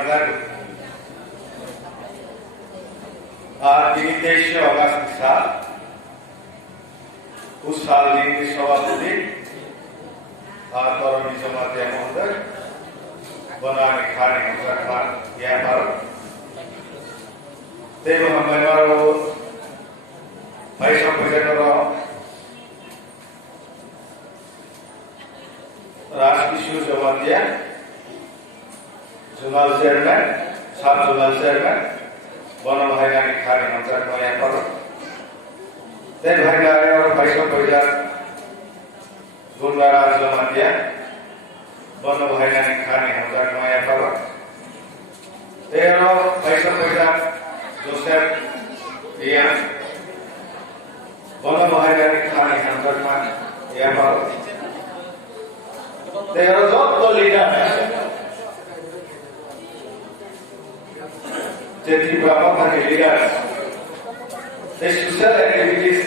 Mazago. তিনি 23শে August সাল उस साल दिन के सभापति तरुणी जमातिया महोदय बनाने खाने रखना यहाँ पर तेरे हमारे भाई सब बजे करो राजकिशोर जमातिया जुनाल चेयरमैन सब जुनाल चेयरमैन बना भाई नानी खाने रखना यहाँ पर तेरे भाई नारे और भाई सब बजे गुरुद्वारा जमातिया बना भाई नानी खाने रखना यहाँ पर तेरे भाई सब बजे जोसेफ रिया बना भाई नानी खाने रखना यहाँ पर तेरे जो तो leader jadi berapa kali lihat social activities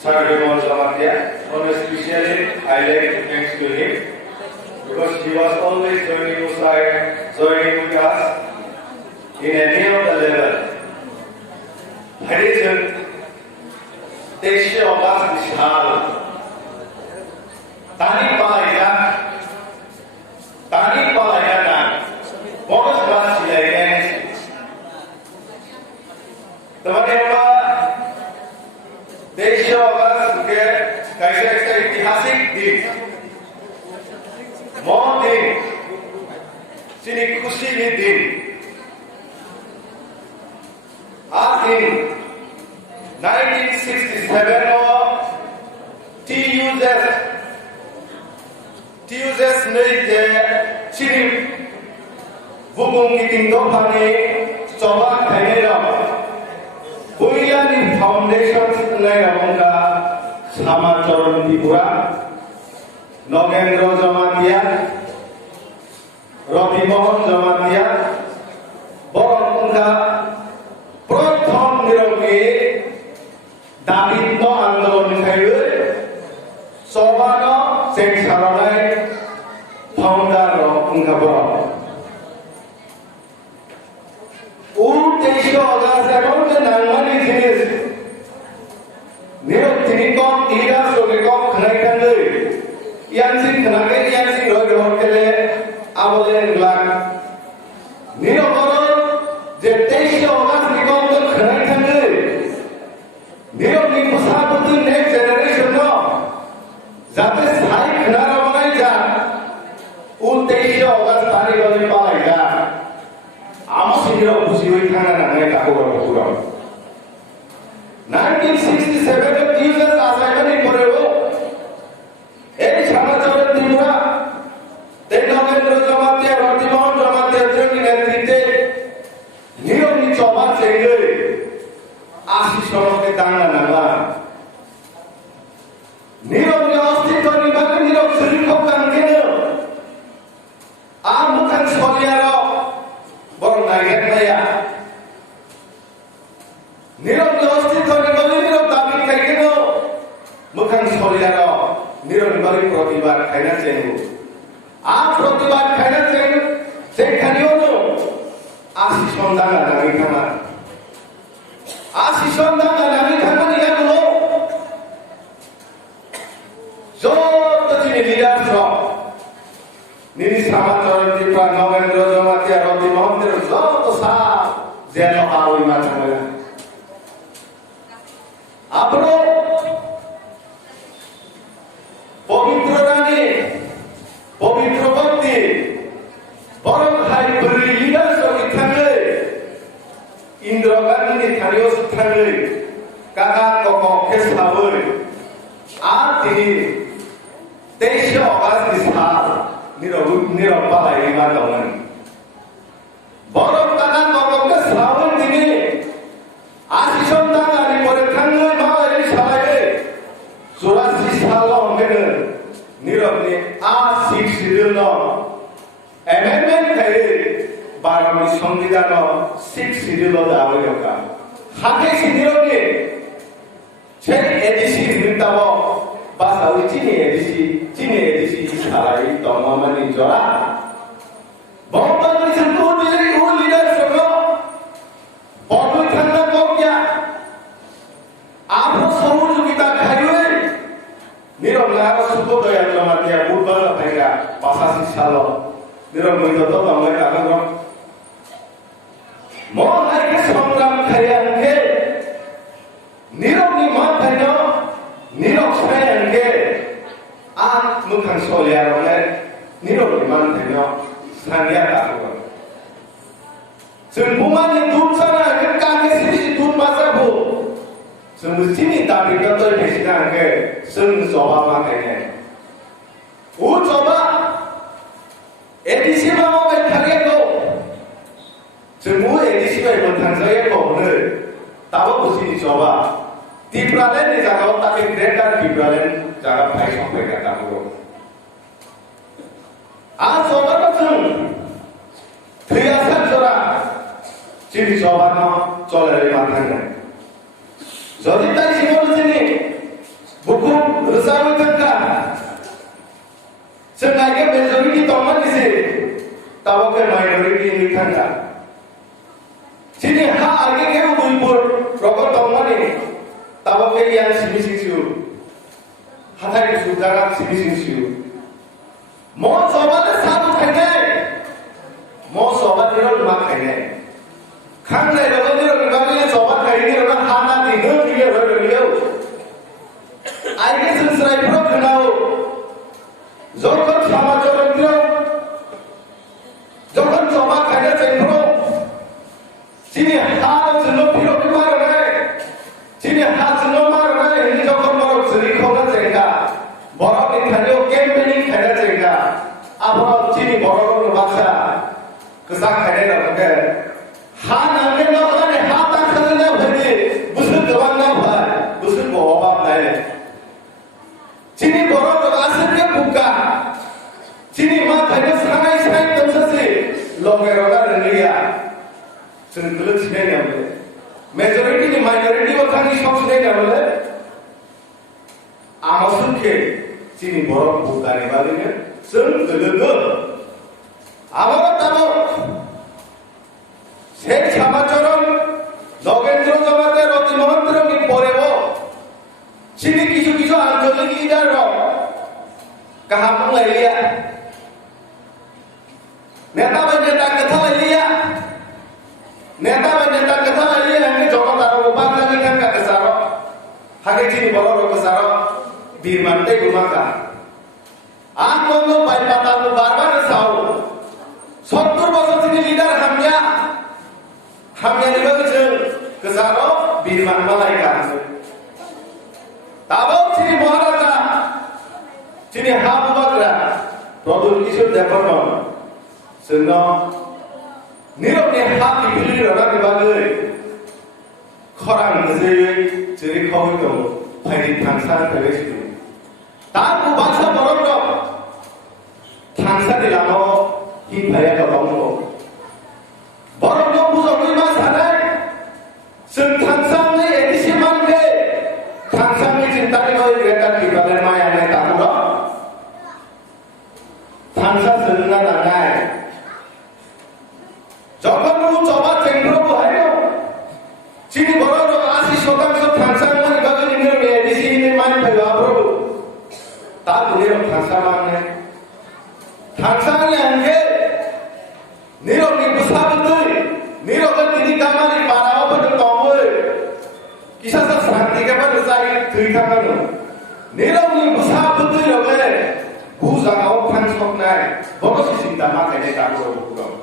Saturday morning Jamatia on especially I like to thanks to him because he was always joining with us in any of the level. Harijan Deshe Ogas Vishal Tani Palaya bonus class silainya तुम्हारे देश के कैसे कैसे ऐतिहासिक दिन मौन दिन चिनी खुशी की दिन आज दिन 1967 में TUSS नहीं थे चिनी बुकुं की तिंगो पानी चौबा खाने रहा Bunyani Foundation Nayabonga Samacharan Tripura Nogendra Jamatia Rabi Mohan Jamatia Borongga Prothom Nirogi Davidno Andolon Khayu Sobano Sheikh Saranai Founder Rongga Borong Desho Ogas Emon ke nangmani jinis Niro tinikok leaders loge kok khanaikan deui Yansing khanage yansing loge hokele abolen glan Niro koron je Desho Ogas nikok to khanaikan deui Niro nikpusa butu next generation no jate sai khanara banai ja un Desho Ogas tari gole palai ja Amos ini orang busui tangan nangai takut orang kurang. 1967 में TUSS assignment in Korea. एक समाचार Tripura, Nogendra Jamatia, Rabi Mohan Jamatia, Jami नेतृत्व नियम निचोबा चेंगे आशीषों के tangan नंगा. नियम निवासित करने वाले नियम सुरिको कंगे न. आम बुkan सोलियारो Borong naik naya, nirok diostit kau nibali nirok tapi kayak gitu, bukan soliaro, nirok nibali protibar kaya cengu, protibar kaya cengu, cengkanionu, asisondangan nami kamar ya dulu, jauh tu jadi lihat so. Nini sama orang Tripura Nogendra Jamatia Rabi Mohan jauh sah zero awal macam mana. Apro Pavitra Rani, Pavitra Bhakti, Borong Hai Berlian sebagai tangga, Indra Gandhi Tharios tangga, Kakak Tokoh Kesawur, Arti Desho Ogas Vishal. Nirok palai ibadah Borong tangan borong ke selawan ini asison tangan di pada tangan palai salai surat sisalong kena nirok ni asik sidilong amendment kaya barang संविधान 6 sidilong dah boleh kan hake sidilong ni cek edisi minta bahasa Cina edisi salai tong mama ni jora. Bawa ni sentuh salo niro mundo to banggai kagang mo hai ke songram khayang ke niro ni ma thaino niro khayang ke a mukhang solya role niro ni man thaino sangya ta ko sung buman ni dut sana ke ka ke si dut masa bu sung sini ta bi ka to ni sina ke sung soba ma ke ne u soba edisi ma mo be thage ko sung mu edisi ma mo thang sa ye ko ne ta ba ku sini soba tipralen ni jaga ta ke greater tipralen jaga phai song pe ka ta ko a soba ko sung thia sa jora sini soba no chole re ma thang ne jodi ta sini sini buku resalu tangka sengaja majority toman isi tahu ke minority ini tangka sini ha age ke bulbul rokok toman ini tahu ke yang sini siu hatai sudara sini siu mau sobat satu kene mau sobat itu lima kene kan le lo ni ro ba ni sobat kai ni ro hana di no ni ro ro ai ke sunrai pro kanao jokon samaj ro jokon sobat kai na chai pro sini ha suno piro ki mar na sini ha suno mar na ni jokon maro suri khona chega boro ni khalo campaigning kai na chega abo sini boro ro baksa kesa kai na ke ha namme no kane ha ta khane na bhane busul gawan na bhai busul ko obab nai chini boro ro asir ke buka chini ma thane sangai sai tamsa se loge ro na riya sun gulut chine na bole majority ni minority wa thani shok chine na bole amasun ke chini boro buka ni bali ne sun gulut amara tabo Sheikh সমাচরণ Nagendra জমাতের অতি মহত্তরকে পরেও সিনি কিছু কিছু আঞ্চলিক leader কাহামুং লাইলিয়া নেতা by নেতা কথা লাইলিয়া নেতা বাই নেতা কথা লাইলিয়া আমি জগতার উপাং লাগি খান কাকে সার হাগে চিনি বড় রোগ সার বীরমানতে গুমাকা আন বন্ধ বাই পাতালু বারবার সাও 70 বছর তিনি leader হামিয়া hamnya ni bagi sel kesaro birman malaikat tabok sini maharaja sini habu bakra produk kisur department sehingga nirok ni hati pilih orang di bagi korang nasi jadi kau itu pada tangsa terus itu tahu bahasa borok tangsa di lama hidayah ketemu borok bukan lima sana sentang ni edisi mangke tang ni cinta ni kau ikan di badan maya ni tahu tak tangsa senang tangai jangan lu coba cengkro buhay lo sini borok asli sotang so tangsa ni bagai ni edisi ni main pegang bro tak boleh tangsa mana tangsa ni angke nirok ni besar betul nirok kan ini kamar ni parau betul tombol kisah santi ke pada saya cerita kan nirok ni besar betul ya le buza kau transform naik boros cinta mata ni tak boleh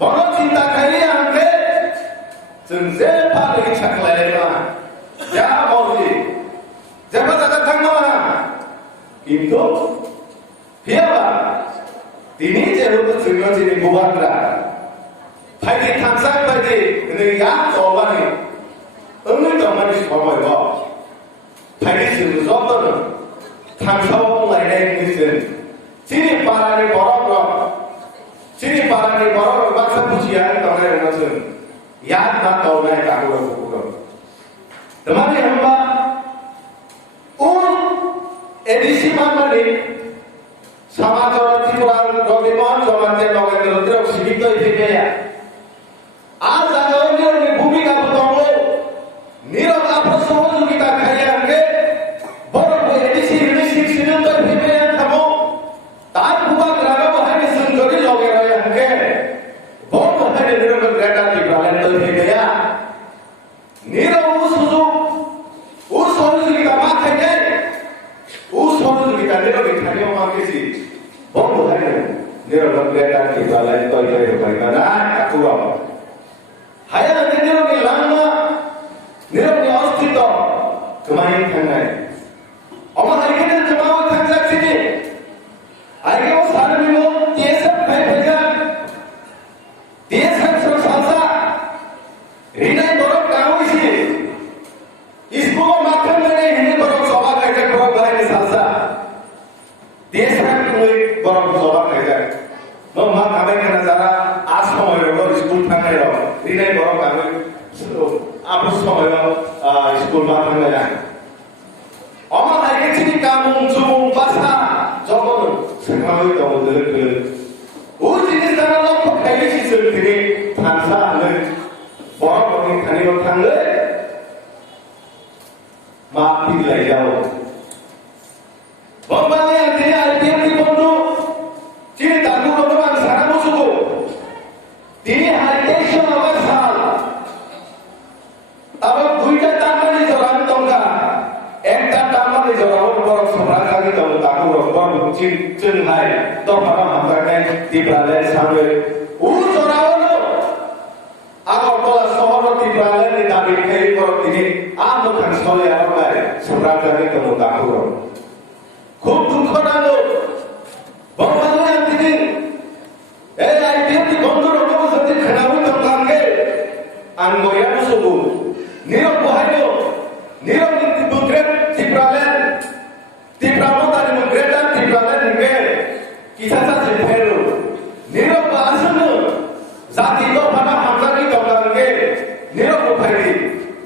boros cinta kali yang ke sense paling cakap lelaki ya mau ni jangan tak tanggung itu siapa ini jerup sengkau sini bukan lah. Pada tangsa pada ini yang sobat ni, enggak zaman ni sobat itu. Pada sengkau tu, tangsa orang lain ni sini para ni borok, sini para ni borok bahasa pujian tahu ni macam, yang tak tahu ni tak tahu. Teman ni hamba, edisi mana ni? সমাজৰ ত্ৰিপুৰাৰ ৰবিমন জমাতে নগেন্দ্ৰ সীমিত থেকে আজ আগৰ ভূমিকা বতম নীরব আপন সহযোগিতা খাইয়াকে বড় এডিসি রিলিসিং সিদ্ধান্ত ভেবে থামো তার বুবা Nero Greta Tibralen toy karena aku rom. Hayal nero ni lama nero ni ostito kemarin tangai. Oma hari ini cuma tangjak sini. Hari ini sana mimo tiasa kai pegang. Tiasa salsa. Rinai borok kau isi. Isko makan mana ini borok soba kai borok bahaya salsa. Tiasa kau borok soba kai. Mama kami kena cara asal orang school tangai lo. Rinai borok kami apa semua school makan mana. Oma hari ini kamu zoom pasang, jauh sekarang itu model ke. Ujian sana lo pakai sih sendiri, tanpa le, bawa orang kani lo tangga, mati lagi jauh. Bapaknya yang dia IPM di Bondo, jadi tangguh orang sana musuhku. Dia haritation awal sal, tapi duitnya tanpa di jalan tongga. Entah taman di jalan orang seberang kali tahu tahu orang cing hai, toh apa hamparkan di Balen sampai orang lo, agak pola sohor di Balen di Nabi Kiri orang ini, anu kan soleh orang lain seberang kali tahu tahu orang, khub dukhana lo, bapak lo yang ini, IPM di Bondo orang seperti kenapa tongkangke, anggoya musuhku, niro buhayo, niro Tibralen, Tibramo tadi menggerak Tibralen menggerak, kisah saja baru. Niro bahasa nu, saat itu pada hamzah itu orang menggerak, niro bukan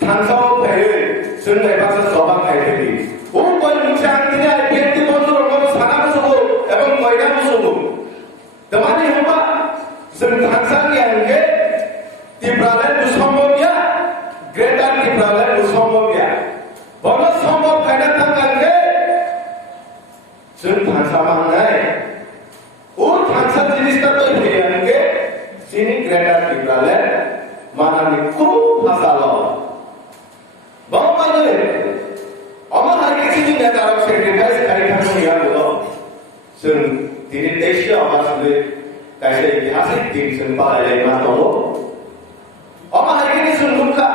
tansau baru, sungai bahasa sobat baru. Upaya mencari ini IPM di Bondo orang sana musuh, ebang mereka musuh. Teman ini apa? Tansau yang menggerak, Tibralen musuhnya, Greta Tibralen musuhnya. Bono sombong kena tangga sun bangsa mangai bangsa jenis tertentu yang sini Greta Tibralen mana ni ku pasalo bang mana oma hari sini dah tahu sacrifice kari kamu yang dulu sun diri Asia apa sudah kaisa iतिहासिक दिन sun pada lima tahun oma hari ini sun muka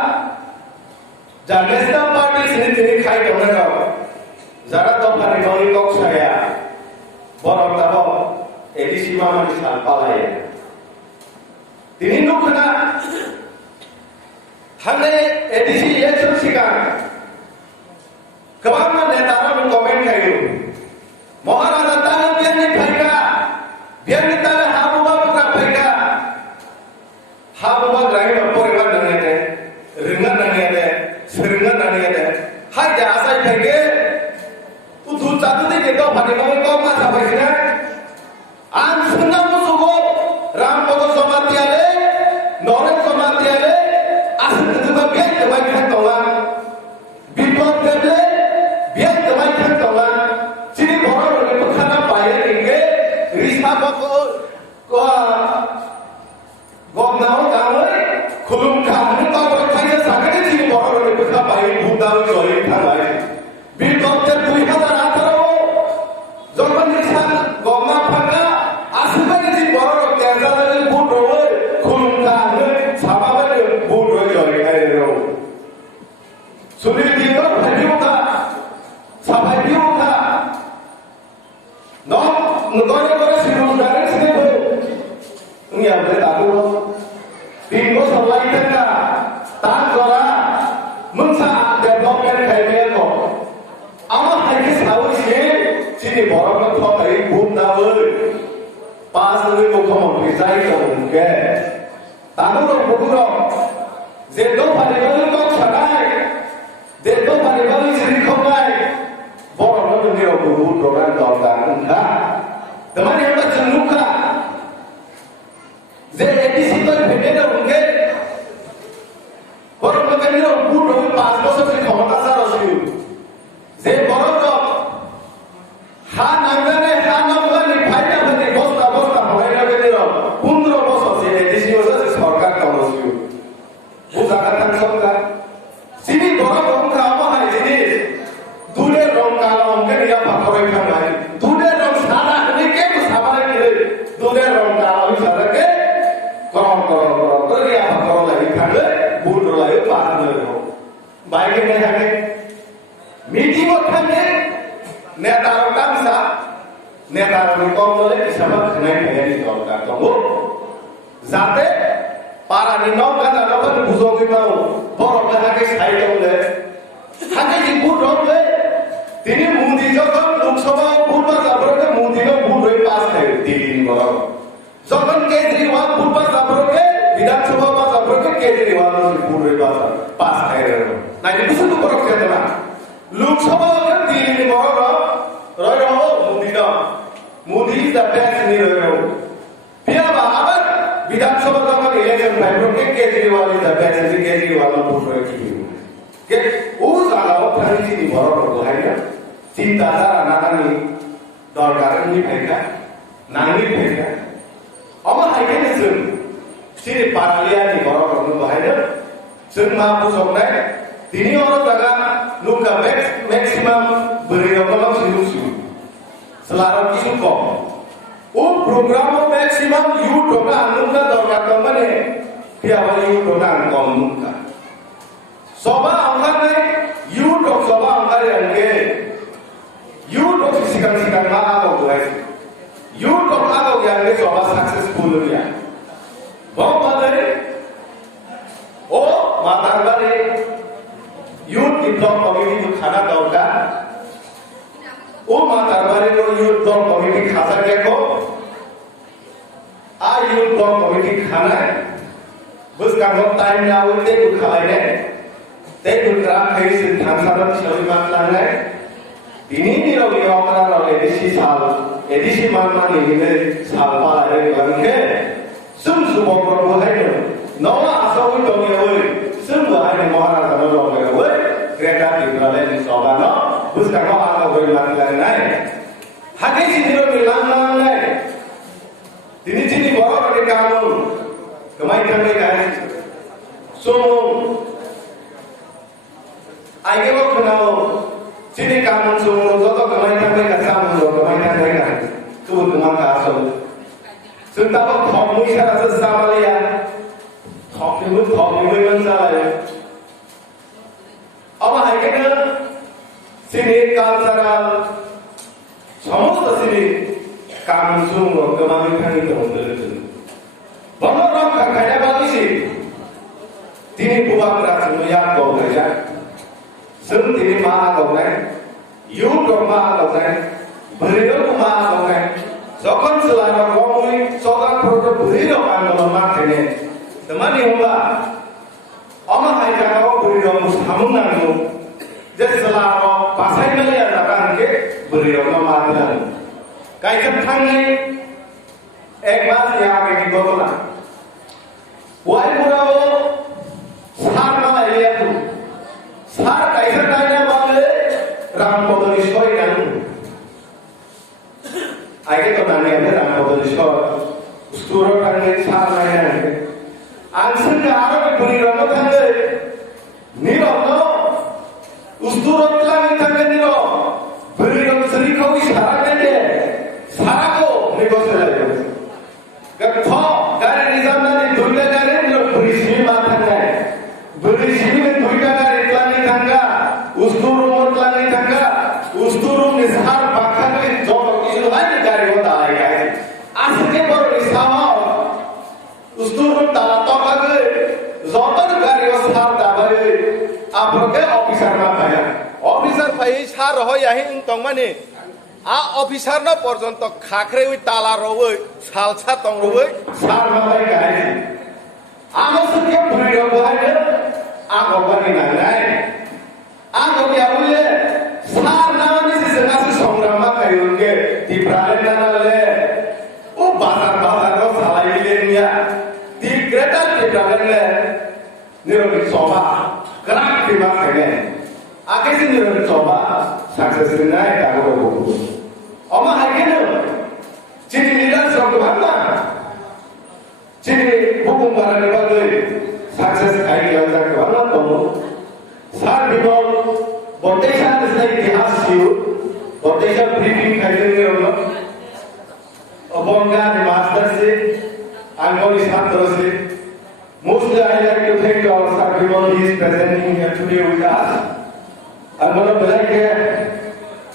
National Party sini khai dong kau, zarat dong hari kau ini kok saya, borong tahu, edisi mana misal palai, ini nu kena, hanya edisi ya sekarang, kemana netara mengkomen kayu, mohon ada tangan biar ni mereka, biar ni tangan habuba bukan mereka, habuba lagi berporiwan dengan itu, ringan dengan itu. Seringan nanya deh, hai jasa pergi, udah satu ni kita pada kau kau masa pergi, ansunam musuhku, rampogo somatiale, noren somatiale, asyik itu biar temai kan tolong, bipot kerja, biar temai kan tolong, jadi orang orang bukan apa ya ini, risma kau nau kamu, kulum kamu kau berkaya sangat jadi orang orang bukan apa ini bukan join kamu, bipot kerja 2018, zaman risma kau ngapa asyik jadi orang orang yang jalan bukan kulum kamu sama macam bukan join kamu, sudah dia berjuang, sampai juga, no, negara sirus dari sini bu, ini yang berlaku. Bingo selain itu, tanpa mensa development kayak itu, ama hari tahu sini orang tu hari boom tahu, pas lagi bukan desain tu mungkin, tahu orang bukan, zedo pada orang kau carai, zedo pada orang sini kau naik, orang ni orang bukan orang dorang enggak, teman yang macam luka. edisi to beda mungkin orang makan itu butuh pas bosok sih kamu tak salah sih saya borong kok han anggaran ni faida bagi bosta faida bagi lo pundro bosok sih edisi bosok sih sarkar kamu sih bukan kata sarkar sini borong kamu hari sini dule rong kalau mungkin dia pakai kamu hari dule rong salah ni ke apa komole bisama khnai khayani dorkar tongo jate parani nok gana nokan bujogi mau borok hake saidole hake ji budole tini mudi যখন Lok Sabha vote বাজাবরকে মুদিনো vote হয়ে pass হয় দিল্লি বড় যখন Kejriwal vote বাজাবরকে বিধানসভা বাজাবরকে Kejriwal vote হয়ে pass হয় না এটা শুধু বড় কথা না লোকসভা দিল্লি বড় রয় মুদিনো মুদি দা বেস্ট নি রয় পিয়াবা আবার বিধানসভা যখন ইলেকশন ভাইবরকে Kejriwal is the best Kejriwal vote হয়ে কি ke usaha operasi di bawah rohaya cinta cara nangani dorkar ini mereka nangani mereka apa hari ini sini paralian di bawah rohaya semua pusoknya ini orang jaga luka maksimum berirokolam silusu selalu kisukok program maksimum you doka anungka dorkar kemana tiap you doka angkom nungka soba angkat nih, YouTube soba angkat yang ke, YouTube sikan mana kau tuh YouTube apa yang ke soba successful dia, bawa dari, oh matang dari, YouTube blog community itu khana kau kan, oh matang dari itu YouTube blog community khasa ke kau, YouTube blog community khana, bus kamu time lalu itu khalai deh. Tapi bergerak dari tangsaran selama lama, ini orang yang orang edisi mana ini sal pada hari langke, semua orang berhayal, nama asal itu orang semua hari maharaja orang orang kereta di berada di Sabana, bukan orang orang lain. Hati sini orang lain, ini bawa ke kamu, kemana kan? So Ayo lo kenal, sini kamu semua jodoh kemana mereka kamu kemana mereka, tuh kemana asal. Sentapa kamu isyarat sesama lihat, kamu mensalah. Apa akhirnya sini cultural, semua sini kamu semua kemana kami terus. Banyak orang kaya bagi sih, ini buat berasal yang kau kerja. Sering ini mana kau kan, YouTube mana kau kan, beriau mana kau kan, Sokon selama kamu sokon produk beriau kan lemah ini, teman yang apa, orang hai jangan beriau musahamun nanggu, jadi selama pasai melihat akan ke beriau lemah dan, kayak tangga, ekmas yang ini bola, wahai murau, sama lihat tu. Sar kaisa tanya bangle ram podoliskoi kan aige to nane ade ram podoliskoi sturo tangge sar naya answer ka aro puri ramo tangge niro no sturo tlangi tangge niro puri ramo sri ko isara kande sarako negosela gatho gare nizam nani dunya gare niro puri simi ma tangge puri simi में दुईटा gare Usturu mutlak tangga, usturu nishar bakal jodoh isu lain dari kota lain. Asli baru nisama, usturu tato lagi, jodoh dari nishar dabai. Apa ke officer mana ya? Officer fahih shar roh ya hin tong mana? Officer na porjonto khakre ui tala roh, salsa tong roh, shar mana kaya? Amo setiap beri roh aja, amo beri nangai. Aku ya boleh, sar nama ni sesuatu songrama kayu ke di peralatan nale, bazar ko salah ilmunya, di kereta di peralatan ni orang coba, kerak di mana? Akhirnya ni orang coba, sukses ni naik tak boleh. Oma hari ni, ciri leader sok mana? Ciri hukum barang ni sukses kaya yang tak mana tahu. Sir, because Botesha is like Ihas you, Botesha briefing Kajan, Obonga, the master say, Angoli Sandro say, mostly I like to thank our Sir because he is presenting here today with us. I'm going to like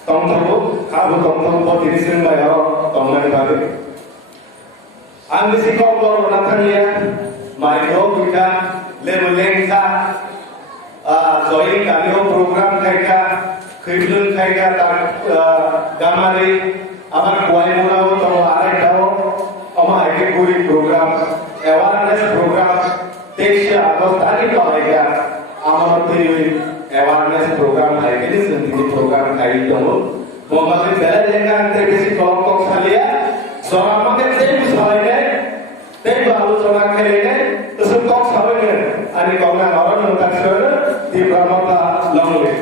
Tom Tom, Abu Tom Tom, what is in my tongnan bagi. Ambisi kau kalau natanya, mai kau kita level lengka, join kami program kaita, kibun kaita tak gamari, amar kuai mula atau ada tahu, ama itu kuri program, awareness program, Tesia atau tadi kau ada, amar itu awareness program hai, ini sendiri program kaita dulu. Muhammad Bela dengan terkesi kelompok salia, seorang makan tem sahaja, tem baru seorang kerja, terus kok sahaja, ani kau nak orang mentak di Pramata Longley.